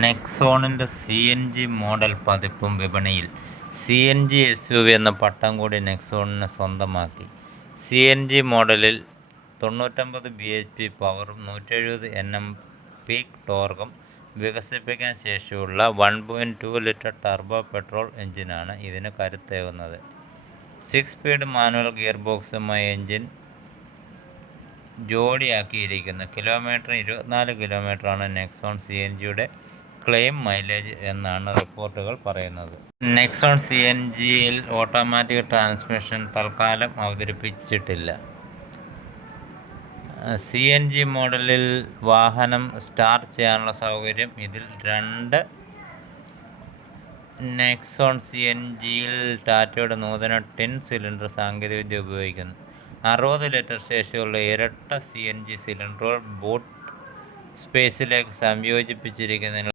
നെക്സോണിന്റെ C N G model പതിപ്പും വിപണിയിൽ C N G S U V എന്ന പട്ടം കൂടി നെക്സോണിന് സ്വന്തമാക്കി. സി എൻ ജി മോഡലിൽ തൊണ്ണൂറ്റമ്പത് ബി എച്ച് പി പവറും നൂറ്റെഴുപത് എൻ എം പീക്ക് ടോർക്കും വികസിപ്പിക്കാൻ ശേഷിയുള്ള one point two litre turbo petrol എഞ്ചിനാണ് ഇതിന് കരുത്തേകുന്നത്. സിക്സ് സ്പീഡ് മാനുവൽ ഗിയർ ബോക്സുമായി എഞ്ചിൻ ജോഡിയാക്കിയിരിക്കുന്നു. കിലോമീറ്റർ ഇരുപത്തിനാല് കിലോമീറ്ററാണ് നെക്സോൺ സി എൻ ജിയുടെ ക്ലെയിം മൈലേജ് എന്നാണ് റിപ്പോർട്ടുകൾ പറയുന്നത്. നെക്സോൺ സി എൻ ജിയിൽ ഓട്ടോമാറ്റിക് ട്രാൻസ്മിഷൻ തൽക്കാലം അവതരിപ്പിച്ചിട്ടില്ല. സി എൻ ജി മോഡലിൽ വാഹനം സ്റ്റാർട്ട് ചെയ്യാനുള്ള സൗകര്യം ഇതിൽ രണ്ട്. നെക്സോൺ സി എൻ ജിയിൽ ടാറ്റയുടെ നൂതന ടിൻ സിലിണ്ടർ സാങ്കേതികവിദ്യ ഉപയോഗിക്കുന്നു. അറുപത് ലിറ്റർ ശേഷിയുള്ള ഇരട്ട സി എൻ ജി സിലിണ്ടറുകൾ ബൂട്ട് സ്പേസിലേക്ക് സംയോജിപ്പിച്ചിരിക്കുന്നതിനാൽ